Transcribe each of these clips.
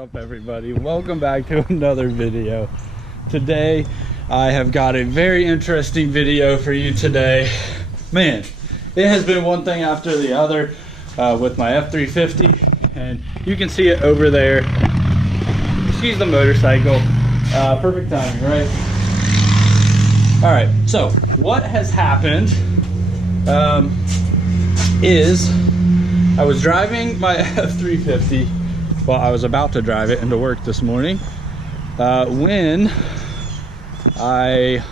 up, everybody? Welcome back to another video. Today I have got a very interesting video for you today. Man, it has been one thing after the other with my F350, and you can see it over there. Excuse the motorcycle. Perfect timing, right? All right, so what has happened is I was driving my F350. Well, I was about to drive it into work this morning when I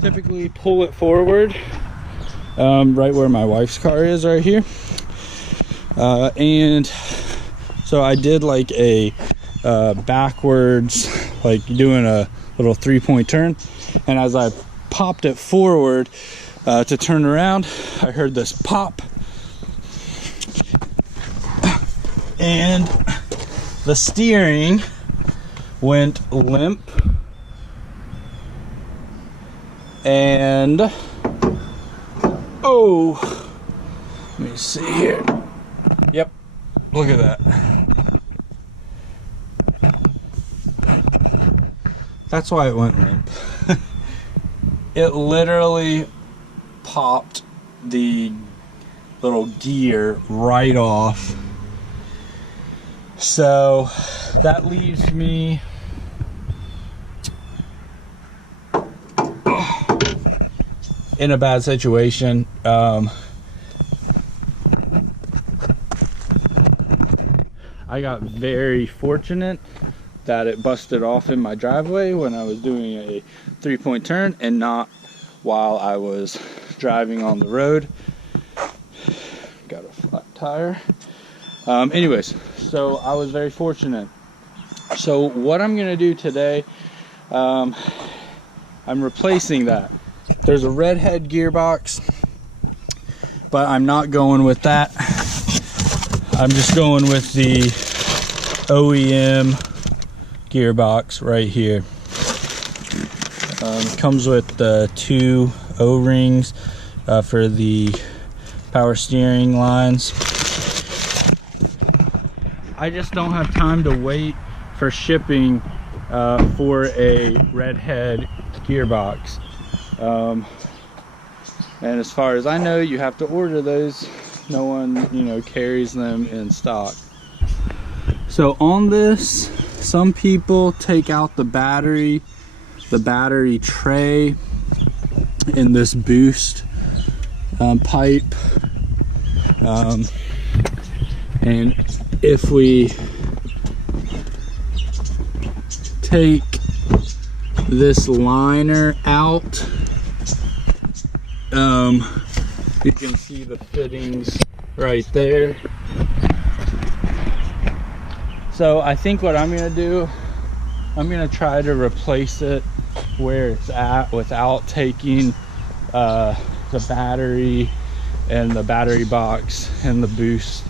typically pull it forward right where my wife's car is, right here. And so I did like a backwards, like doing a little 3-point turn, and as I popped it forward to turn around, I heard this pop, and the steering went limp, and oh, let me see here. Yep, look at that. That's why it went limp. It literally popped the little gear right off. So that leaves me in a bad situation. I got very fortunate that it busted off in my driveway when I was doing a 3-point turn and not while I was driving on the road. Got a flat tire. Anyways, so I was very fortunate. So what I'm gonna do today, I'm replacing that. There's a redhead gearbox, but I'm not going with that. I'm just going with the OEM gearbox right here. It comes with the 2 O-rings for the power steering lines. I just don't have time to wait for shipping for a redhead gearbox. And as far as I know, you have to order those. No one, carries them in stock. So on this, some people take out the battery tray in this boost pipe. And if we take this liner out, you can see the fittings right there. So I think what I'm gonna do, I'm gonna try to replace it where it's at without taking the battery and the battery box and the boost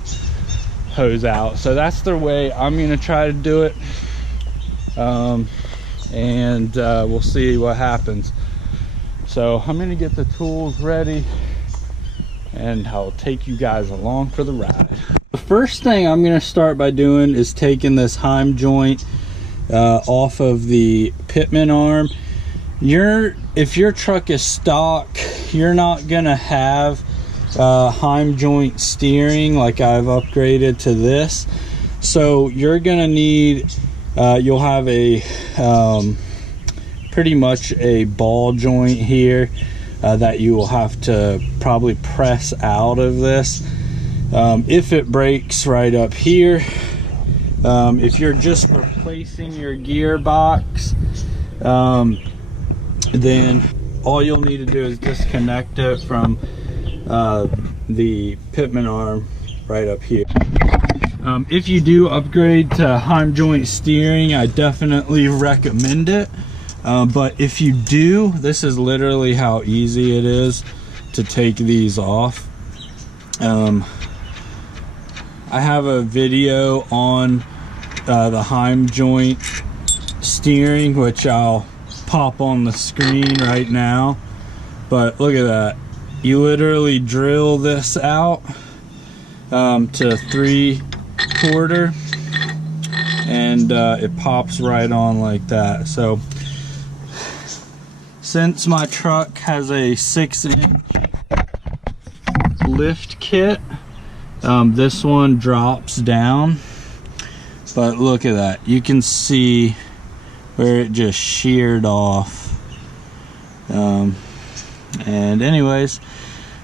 hose out. So that's the way I'm gonna try to do it, and we'll see what happens. So I'm gonna get the tools ready and I'll take you guys along for the ride. The first thing I'm gonna start by doing is taking this heim joint off of the pitman arm. If your truck is stock, you're not gonna have heim joint steering like I've upgraded to this. So you're gonna need, you'll have a pretty much a ball joint here that you will have to probably press out of this. If it breaks right up here, if you're just replacing your gearbox, then all you'll need to do is disconnect it from the pitman arm right up here. If you do upgrade to heim joint steering, I definitely recommend it. But if you do, this is literally how easy it is to take these off. I have a video on the heim joint steering, which I'll pop on the screen right now. But look at that. You literally drill this out to 3/4, and it pops right on like that. So since my truck has a 6-inch lift kit, this one drops down, but look at that, you can see where it just sheared off. And anyways,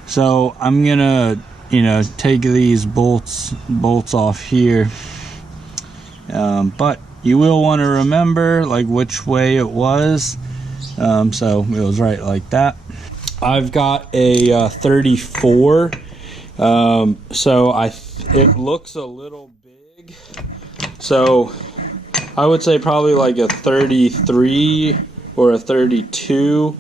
so I'm gonna, you know, take these bolts off here, but you will want to remember like which way it was. So it was right like that. I've got a 34, so it looks a little big, so I would say probably like a 33 or a 32.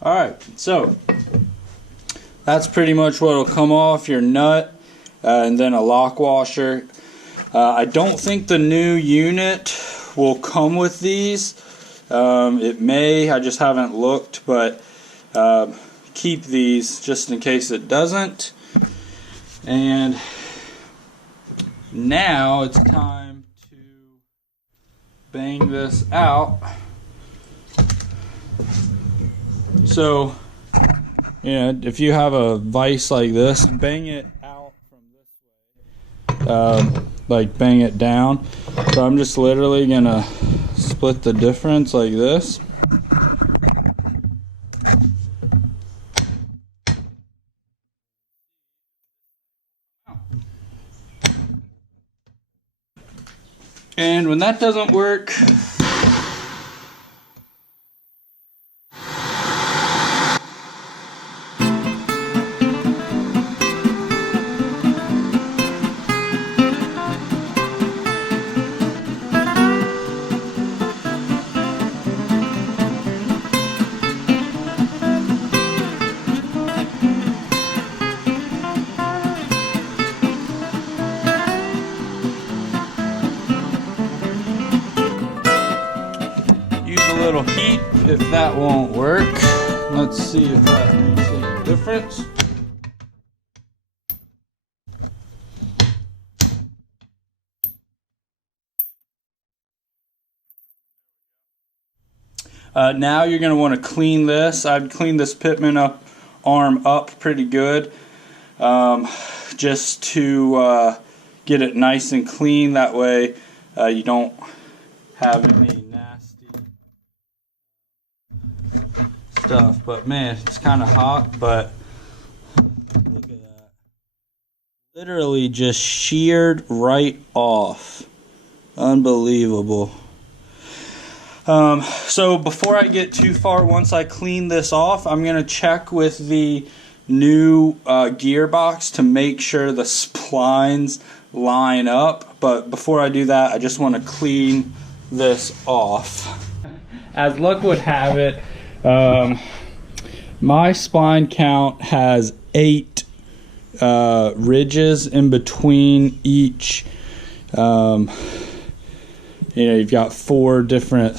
Alright, so that's pretty much what will come off, your nut, and then a lock washer. I don't think the new unit will come with these. It may, I just haven't looked, but keep these just in case it doesn't. And now it's time to bang this out. So, you know, if you have a vise like this, bang it out from this way, like bang it down. So I'm just literally gonna split the difference like this. And when that doesn't work, little heat if that won't work. Let's see if that makes any difference. Now you're going to want to clean this. I'd clean this pitman arm up pretty good, just to get it nice and clean. That way you don't have any nasty stuff. But man, it's kind of hot, but look at that. Literally just sheared right off. Unbelievable. So before I get too far, once I clean this off, I'm going to check with the new gearbox to make sure the splines line up. But before I do that, I just want to clean this off. As luck would have it, my spline count has 8 ridges in between each. You know, you've got 4 different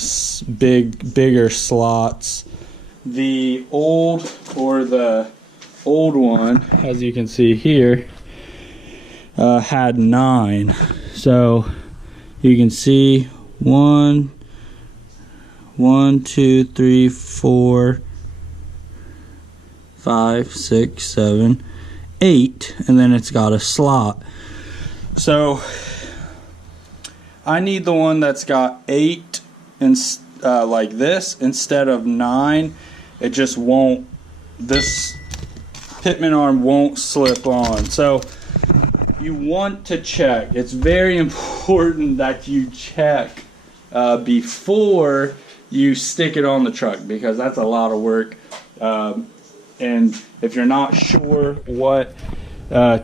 bigger slots. The old one, as you can see here, had 9. So you can see 1, 2, 3, 4, 5, 6, 7, 8, and then it's got a slot. So I need the one that's got 8 and like this instead of 9. It just won't, this pitman arm won't slip on. So you want to check. It's very important that you check before you stick it on the truck, because that's a lot of work. And if you're not sure what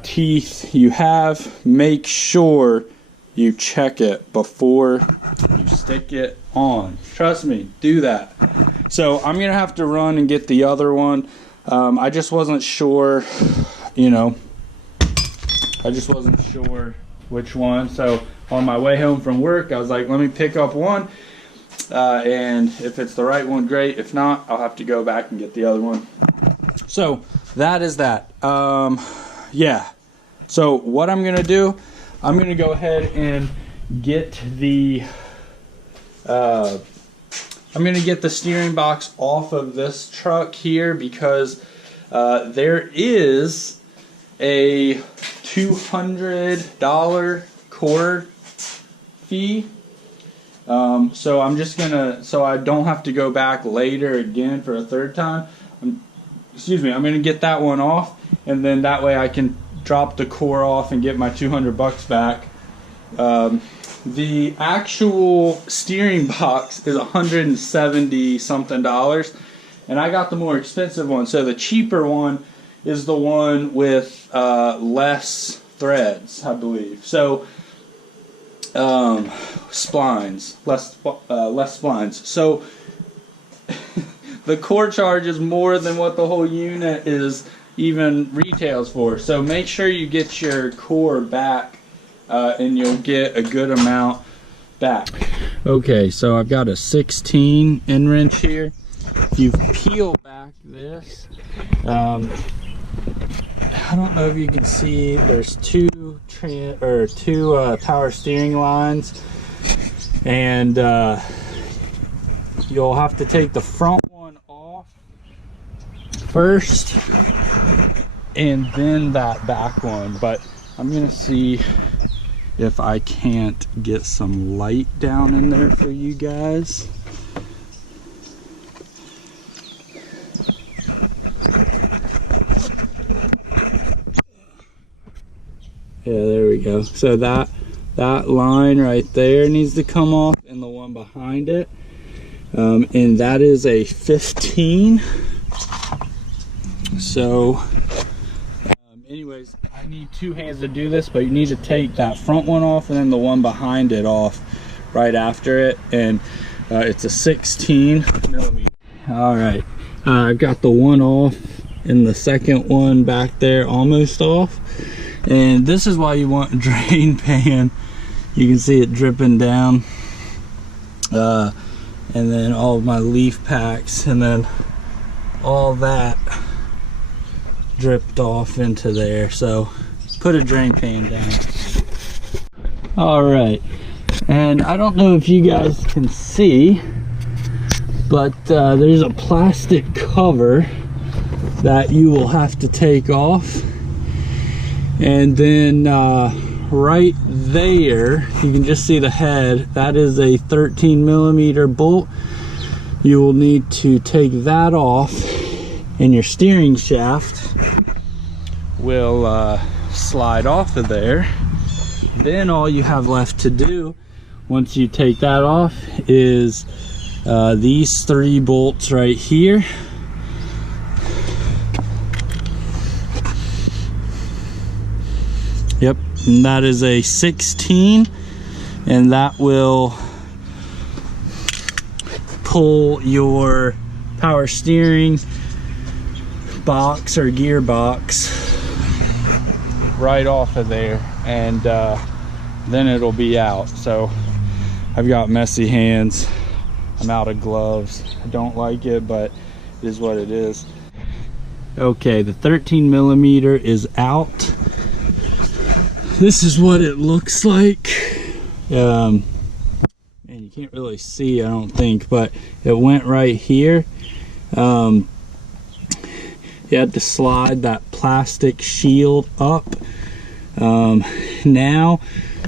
teeth you have, make sure you check it before you stick it on. Trust me, do that. So I'm gonna have to run and get the other one. I just wasn't sure, you know, I just wasn't sure which one. So on my way home from work, I was like, let me pick up one. And if it's the right one, great. If not, I'll have to go back and get the other one. So that is that. Yeah. So what I'm gonna do, I'm gonna go ahead and get the I'm gonna get the steering box off of this truck here, because there is a $200 core fee. So I'm just gonna, so I don't have to go back later again for a third time. I'm gonna get that one off, and then that way I can drop the core off and get my $200 back. The actual steering box is $170 something, and I got the more expensive one. So the cheaper one is the one with less threads, I believe. So splines, less splines. So the core charge is more than what the whole unit is even retails for. So make sure you get your core back, and you'll get a good amount back. Okay, so I've got a 16 end wrench here. If you peel back this, I don't know if you can see, there's two power steering lines, and you'll have to take the front one off first and then that back one. But I'm gonna see if I can't get some light down in there for you guys. Yeah, there we go. So that line right there needs to come off, and the one behind it. And that is a 15. So anyways, I need two hands to do this, but you need to take that front one off and then the one behind it off right after it. And it's a 16 millimeter. All right, I've got the one off and the second one back there almost off. And this is why you want a drain pan. You can see it dripping down. And then all of my leaf packs, and then all that dripped off into there. So put a drain pan down. All right, and I don't know if you guys can see, but there's a plastic cover that you will have to take off. And then right there, you can just see the head. That is a 13 millimeter bolt. You will need to take that off, and your steering shaft will slide off of there. Then all you have left to do once you take that off is these three bolts right here. Yep, and that is a 16, and that will pull your power steering box or gearbox right off of there, and then it'll be out. So I've got messy hands, I'm out of gloves, I don't like it, but it is what it is. Okay, the 13 millimeter is out. This is what it looks like. And you can't really see, I don't think, but it went right here. You had to slide that plastic shield up. Now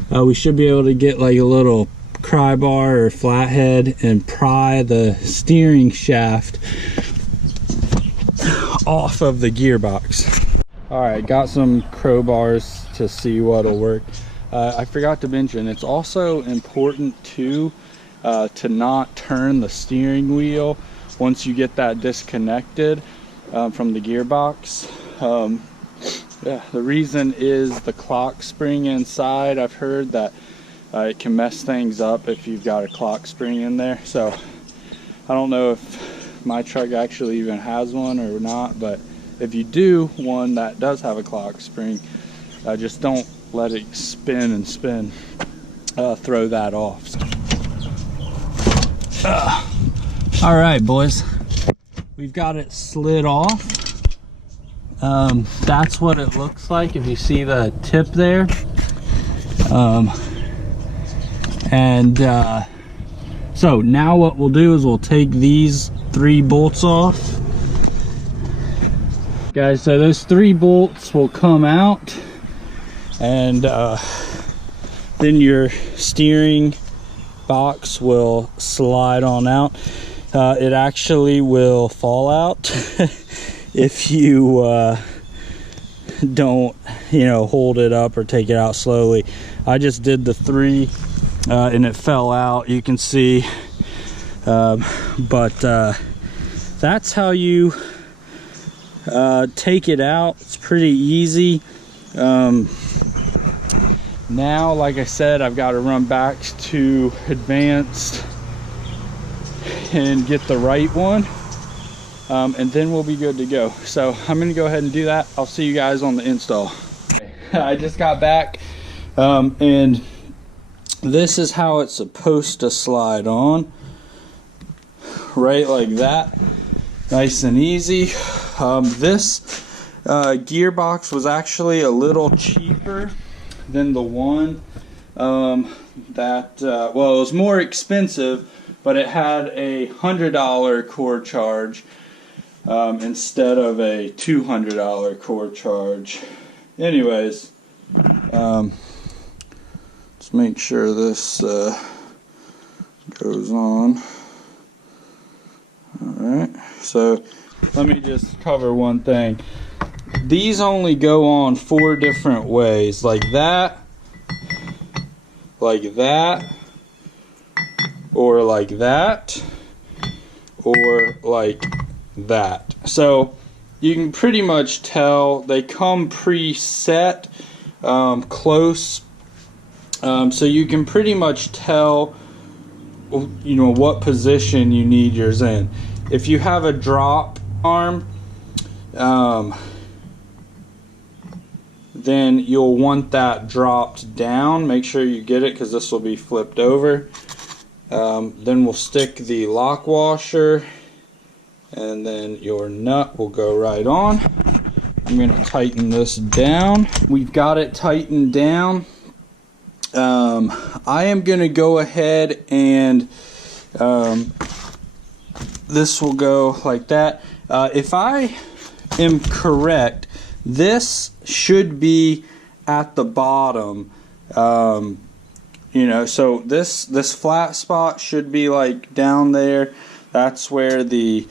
we should be able to get like a little pry bar or flathead and pry the steering shaft off of the gearbox. All right, got some crowbars to see what'll work. I forgot to mention, it's also important too to not turn the steering wheel once you get that disconnected from the gearbox. Yeah, the reason is the clock spring inside. I've heard that it can mess things up if you've got a clock spring in there. So I don't know if my truck actually even has one or not, but if you do one that does have a clock spring, just don't let it spin and spin. Throw that off. All right, boys, we've got it slid off. That's what it looks like if you see the tip there. So now what we'll do is we'll take these 3 bolts off. Guys, so those 3 bolts will come out, and then your steering box will slide on out. It actually will fall out if you don't, hold it up or take it out slowly. I just did the 3 and it fell out, you can see, but that's how you take it out. It's pretty easy. Now, like I said, I've got to run back to advanced and get the right one, and then we'll be good to go. So I'm gonna go ahead and do that. I'll see you guys on the install. I just got back, and this is how it's supposed to slide on, right like that, nice and easy. This gearbox was actually a little cheaper than the one that well, it was more expensive, but it had a $100 core charge instead of a $200 core charge. Anyways, let's make sure this goes on. Alright, so let me just cover one thing. These only go on 4 different ways, like that, or like that, or like that. So you can pretty much tell they come preset close, so you can pretty much tell what position you need yours in. If you have a drop arm, then you'll want that dropped down. Make sure you get it, because this will be flipped over. Then we'll stick the lock washer, and then your nut will go right on. I'm going to tighten this down. We've got it tightened down. I am going to go ahead and this will go like that. If I am correct, this should be at the bottom, so this flat spot should be like down there. That's where the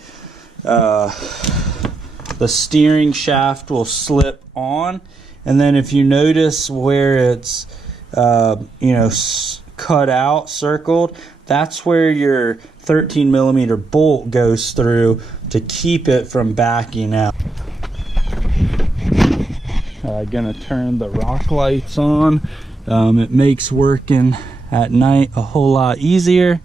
steering shaft will slip on, and then if you notice where it's cut out, circled, that's where your 13mm bolt goes through to keep it from backing out. Gonna turn the rock lights on. It makes working at night a whole lot easier.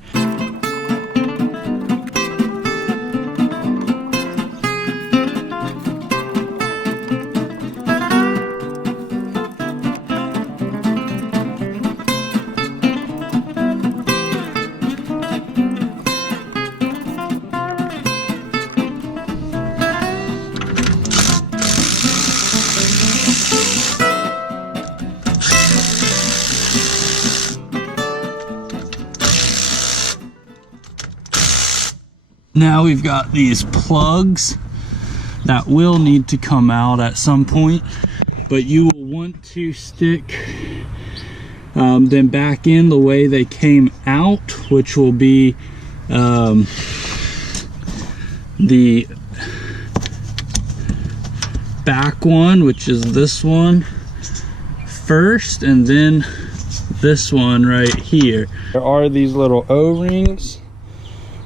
Now we've got these plugs that will need to come out at some point, but you will want to stick them back in the way they came out, which will be the back one, which is this one first, and then this one right here. There are these little O-rings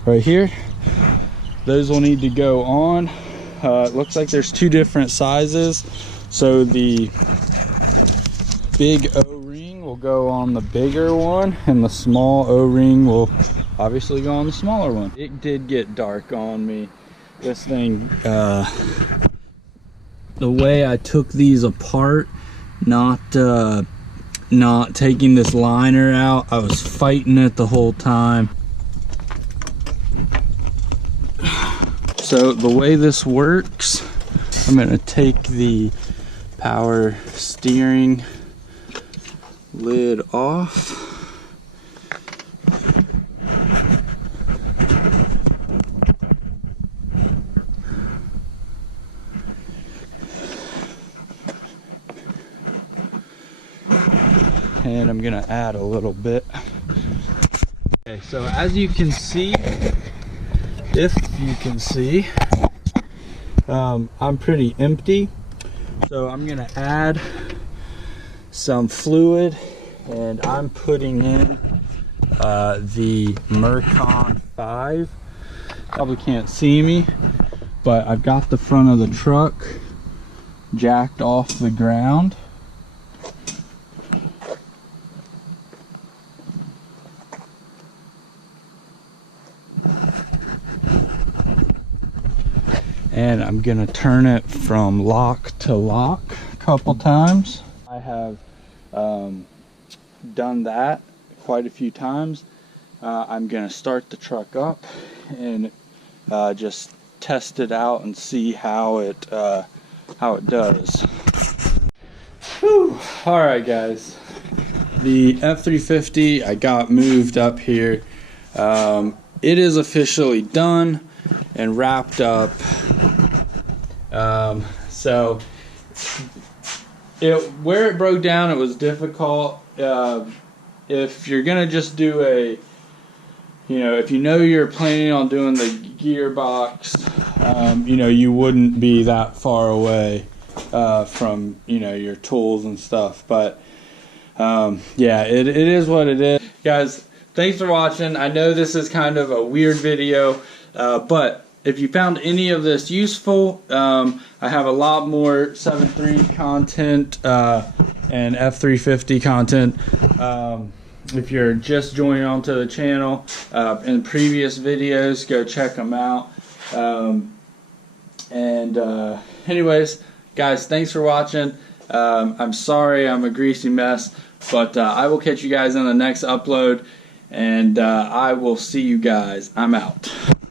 right here. Those will need to go on. It looks like there's 2 different sizes. So the big O-ring will go on the bigger one, and the small O-ring will obviously go on the smaller one. It did get dark on me. This thing, the way I took these apart, not taking this liner out, I was fighting it the whole time. So the way this works, I'm gonna take the power steering lid off. And I'm gonna add a little bit. Okay, so as you can see, if you can see, I'm pretty empty. So I'm gonna add some fluid, and I'm putting in the Mercon 5. Probably can't see me, but I've got the front of the truck jacked off the ground. And I'm gonna turn it from lock to lock a couple times. I have done that quite a few times. I'm gonna start the truck up and just test it out and see how it does. Whew. All right, guys. The F350 I got moved up here. It is officially done and wrapped up. So where it broke down, it was difficult. If you're gonna just do a, if you're planning on doing the gearbox, you wouldn't be that far away from your tools and stuff. But yeah, it is what it is, guys. Thanks for watching. I know this is kind of a weird video, but if you found any of this useful, I have a lot more 7.3 content and F350 content. If you're just joining onto the channel, in previous videos, go check them out. Anyways, guys, thanks for watching. I'm sorry I'm a greasy mess, but I will catch you guys on the next upload, and I will see you guys. I'm out.